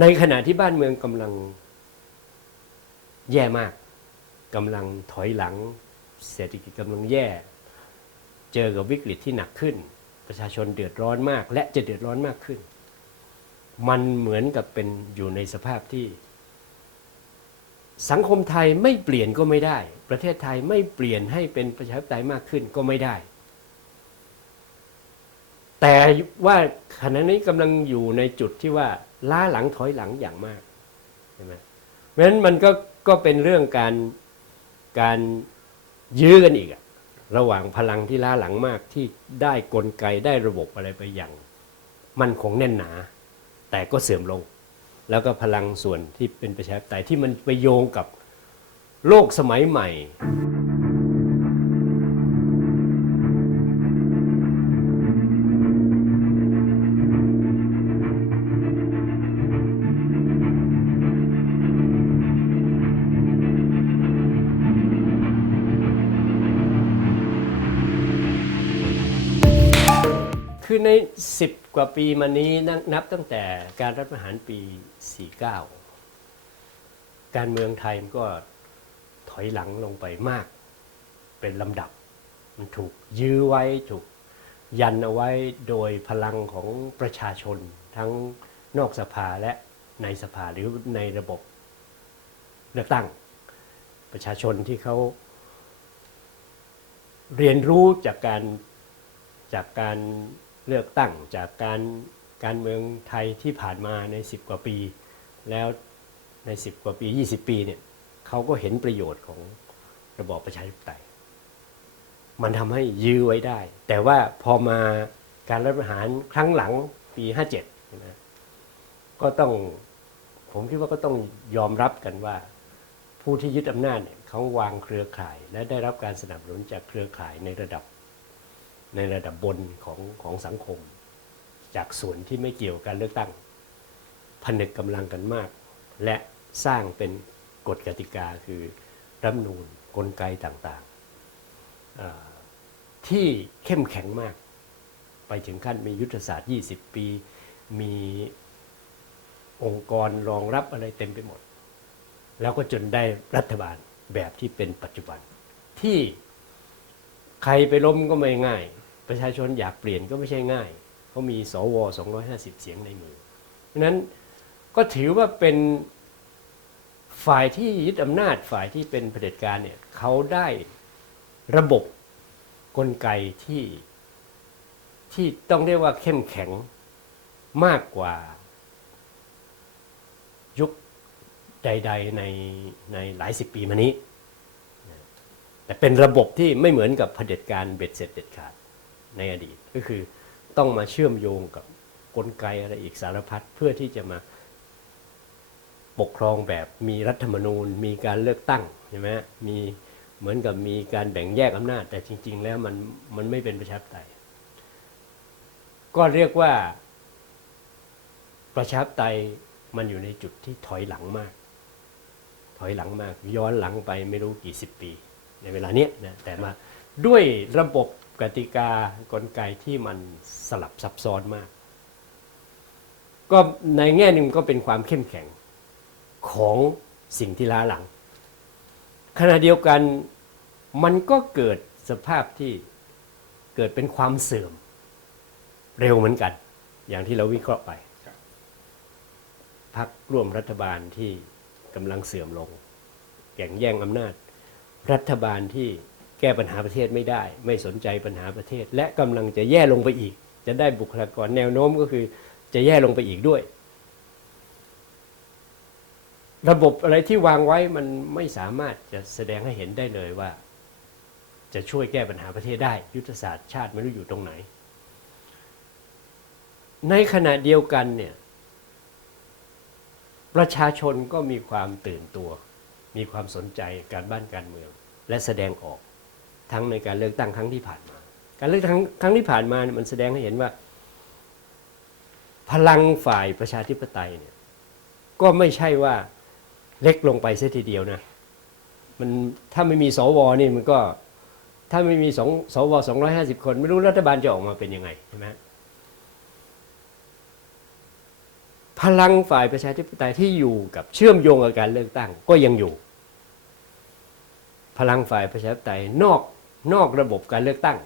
ในขณะที่บ้านเมืองกำลังแย่มากกำลังถอยหลัง เศรษฐกิจกำลังแย่ เจอกับวิกฤตที่หนักขึ้น ประชาชนเดือดร้อนมาก และจะเดือดร้อนมากขึ้น มันเหมือนกับเป็นอยู่ในสภาพที่ สังคมไทยไม่เปลี่ยนก็ไม่ได้ ประเทศไทยไม่เปลี่ยนให้เป็นประชาธิปไตยมากขึ้นก็ไม่ได้ แต่ว่าขณะนี้กำลังอยู่ในจุดที่ว่า ล้าหลังถอยหลังอย่างมากใช่ไหมเพราะฉะนั้นมันก็ก็เป็นเรื่องการการยื้อกันอีกอะระหว่างพลังที่ล้าหลังมากที่ได้กลไกได้ระบบอะไรไปอย่าง มันคงแน่นหนา แต่ก็เสื่อมลง แล้วก็พลังส่วนที่เป็นประชาธิปไตยที่มันไปโยงกับโลกสมัยใหม่ คือใน 10 กว่าปีมานี้นับนับตั้งแต่การรัฐประหารปี 49 การเมืองไทยมันก็ถอยหลังลงไปมาก เป็นลำดับ มันถูกยื้อไว้ถูกยันเอาไว้โดยพลังของประชาชนทั้งนอกสภาและในสภาหรือในระบบเลือกตั้ง ประชาชนที่เขาเรียนรู้จากการจากการ เลือกตั้งจากการการเมืองไทยที่ผ่านมาใน 10 กว่าปี แล้วใน 10 กว่าปี 20 ปีเนี่ยเขาก็เห็นประโยชน์ของระบอบประชาธิปไตย มันทำให้ยื้อไว้ได้ แต่ว่าพอมาการรัฐประหารครั้งหลังปี 57นะก็ต้องผมคิดว่าก็ต้องยอมรับกันว่า ผู้ที่ยึดอำนาจเนี่ยเขาวางเครือข่าย และได้รับการสนับสนุนจากเครือข่ายในระดับ ในระดับบนของของสังคม จากส่วนที่ไม่เกี่ยวกับการเลือกตั้งผนึกกำลังกันมาก และสร้างเป็นกฎกติกาคือรัฐนูญกลไกต่างๆ ที่เข้มแข็งมาก ไปถึงขั้นมียุทธศาสตร์ 20 ปี มีองค์กรรองรับอะไรเต็มไปหมด แล้วก็จนได้รัฐบาลแบบที่เป็นปัจจุบัน ที่ใครไปล้มก็ไม่ง่าย ประชาชนอยากเปลี่ยนก็ไม่ใช่ง่ายเขามีสว250 เสียงในมือเพราะนั้นก็ถือว่าเป็นฝ่ายที่ยึดอำนาจฝ่ายที่เป็นเผด็จการเนี่ยเขาได้ระบบกลไกที่ที่ต้องเรียกว่าเข้มแข็งมากกว่ายุคใด ๆ ในในหลายสิบปีมานี้ แต่เป็นระบบที่ไม่เหมือนกับเผด็จการเบ็ดเสร็จเด็ดขาด ในอดีตก็คือต้องมาเชื่อมโยงกับกลไกอะไรอีกสารพัดเพื่อที่จะมาปกครองแบบมีรัฐธรรมนูญ มีการเลือกตั้งใช่ไหมมีเหมือนกับมีการแบ่งแยกอำนาจ แต่จริง ๆ แล้วมันมันไม่เป็นประชาธิปไตย ก็เรียกว่าประชาธิปไตยมันอยู่ในจุดที่ถอยหลังมาก ถอยหลังมากย้อนหลังไปไม่รู้กี่สิบปี ในเวลาเนี้ยนะแต่มาด้วยระบบ กติกากลไกที่มันสลับซับซ้อนมาก ก็ในแง่หนึ่งก็เป็นความเข้มแข็งของสิ่งที่ล้าหลัง ขณะเดียวกันมันก็เกิดสภาพที่เกิดเป็นความเสื่อมเร็วเหมือนกัน อย่างที่เราวิเคราะห์ไปพักร่วมรัฐบาลที่กำลังเสื่อมลงแข่งแย่งอำนาจ รัฐบาลที่ แก้ปัญหาประเทศไม่ได้ ไม่สนใจปัญหาประเทศ และกำลังจะแย่ลงไปอีก จะได้บุคลากรแนวโน้มก็คือจะแย่ลงไปอีกด้วย ระบบอะไรที่วางไว้มันไม่สามารถจะแสดงให้เห็นได้เลยว่า จะช่วยแก้ปัญหาประเทศได้ ยุทธศาสตร์ชาติไม่รู้อยู่ตรงไหน ในขณะเดียวกันเนี่ยประชาชนก็มีความตื่นตัว มีความสนใจการบ้านการเมือง และแสดงออก ทั้งในการเลือกตั้งครั้งที่ผ่านมา การเลือกตั้งครั้งที่ผ่านมาเนี่ยมันแสดงให้เห็นว่า พลังฝ่ายประชาธิปไตยเนี่ยก็ไม่ใช่ว่าเล็กลงไปเสียทีเดียวนะมันถ้าไม่มีสวนี่มันก็ถ้าไม่มีสองสวสองร้อยห้าสิบคน ไม่รู้รัฐบาลจะออกมาเป็นยังไงใช่ไหมพพลังฝ่ายประชาธิปไตยที่อยู่กับเชื่อมโยงกับการเลือกตั้ง ก็ยังอยู่ พลังฝ่ายประชาธิปไตยนอก นอกระบบการเลือกตั้ง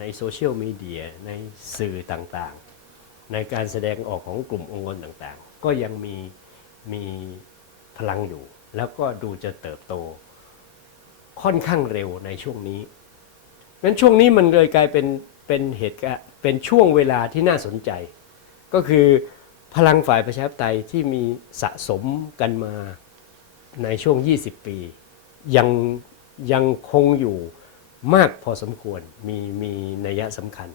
ในโซเชียลมีเดียในสื่อต่างๆ ในการแสดงออกของกลุ่มองค์กรต่างๆ ก็ยังมีมีพลังอยู่ แล้วก็ดูจะเติบโต ค่อนข้างเร็วในช่วงนี้งั้นช่วงนี้มันเลยกลายเป็นเป็นเหตุการณ์เป็นช่วงเวลาที่น่าสนใจ ก็คือพลังฝ่ายประชาธิปไตยที่มีสะสมกันมาในช่วง 20 ปี ยังยังคงอยู่ มากพอสมควรมีมีนัยสำคัญ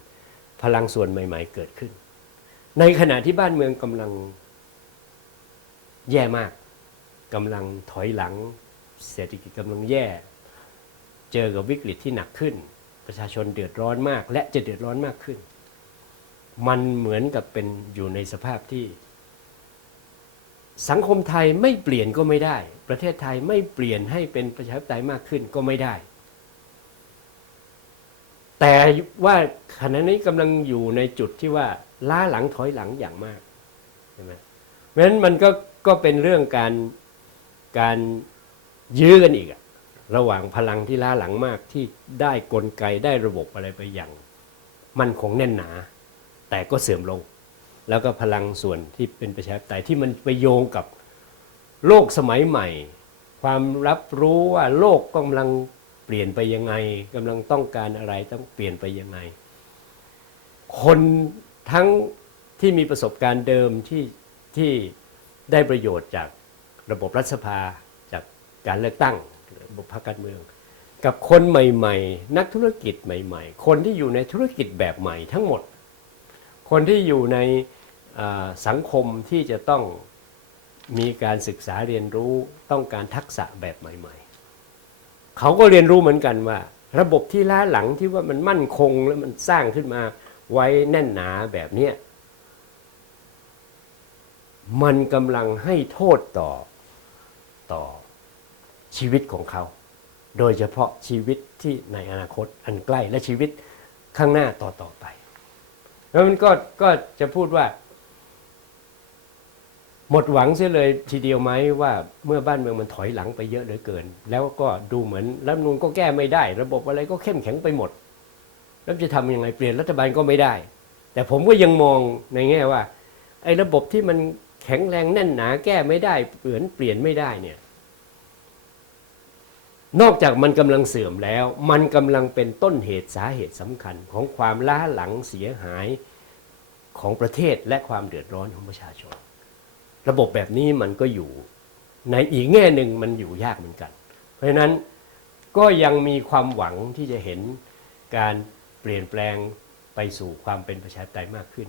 พลังส่วนใหม่ ๆ เกิดขึ้น ในขณะที่บ้านเมืองกำลังแย่มากกำลังถอยหลัง เศรษฐกิจกำลังแย่ เจอกับวิกฤตที่หนักขึ้น ประชาชนเดือดร้อนมาก และจะเดือดร้อนมากขึ้น มันเหมือนกับเป็นอยู่ในสภาพที่ สังคมไทยไม่เปลี่ยนก็ไม่ได้ ประเทศไทยไม่เปลี่ยนให้เป็นประชาธิปไตยมากขึ้นก็ไม่ได้ แต่ว่าขณะนี้กำลังอยู่ในจุดที่ว่าล้าหลังถอยหลังอย่างมากใช่ไหมเพราะฉะนั้นมันก็ก็เป็นเรื่องการการยื้อกันอีกอะระหว่างพลังที่ล้าหลังมากที่ได้กลไกได้ระบบอะไรไปอย่าง มันคงแน่นหนา แต่ก็เสื่อมลง แล้วก็พลังส่วนที่เป็นประชาธิปไตยที่มันไปโยงกับโลกสมัยใหม่ ความรับรู้ว่าโลกกำลัง เปลี่ยนไปยังไงกำลังต้องการอะไรต้องเปลี่ยนไปยังไง คนทั้งที่มีประสบการณ์เดิมที่ที่ได้ประโยชน์จากระบบรัฐสภาจากการเลือกตั้งระบบพรรคการเมือง กับคนใหม่ ๆ นักธุรกิจใหม่ ๆ คนที่อยู่ในธุรกิจแบบใหม่ทั้งหมด คนที่อยู่ในสังคมที่จะต้องมีการศึกษาเรียนรู้ต้องการทักษะแบบใหม่ ๆ เขาก็เรียนรู้เหมือนกันว่า ระบบที่ล้าหลังที่ว่ามันมั่นคงแล้วมันสร้างขึ้นมาไว้แน่นหนาแบบเนี้ยมันกำลังให้โทษต่อต่อชีวิตของเขา โดยเฉพาะชีวิตที่ในอนาคตอันใกล้และชีวิตข้างหน้าต่อต่อไป แล้วมันก็ก็จะพูดว่า หมดหวังเสียเลยทีเดียวไหมว่าเมื่อบ้านเมืองมันถอยหลังไปเยอะเหลือเกิน แล้วก็ดูเหมือนรัฐมนูนก็แก้ไม่ได้ ระบบอะไรก็เข้มแข็งไปหมด แล้วจะทำยังไงเปลี่ยนรัฐบาลก็ไม่ได้ แต่ผมก็ยังมองในแง่ว่าไอ้ระบบที่มันแข็งแรงแน่นหนาแก้ไม่ได้เปลี่ยนเปลี่ยนไม่ได้เนี่ย นอกจากมันกำลังเสื่อมแล้ว มันกำลังเป็นต้นเหตุสาเหตุสำคัญของความล้าหลังเสียหายของประเทศและความเดือดร้อนของประชาชน ระบบแบบนี้มันก็อยู่ ในอีกแง่หนึ่งมันอยู่ยากเหมือนกัน เพราะฉะนั้นก็ยังมีความหวังที่จะเห็นการเปลี่ยนแปลงไปสู่ความเป็นประชาธิปไตยมากขึ้น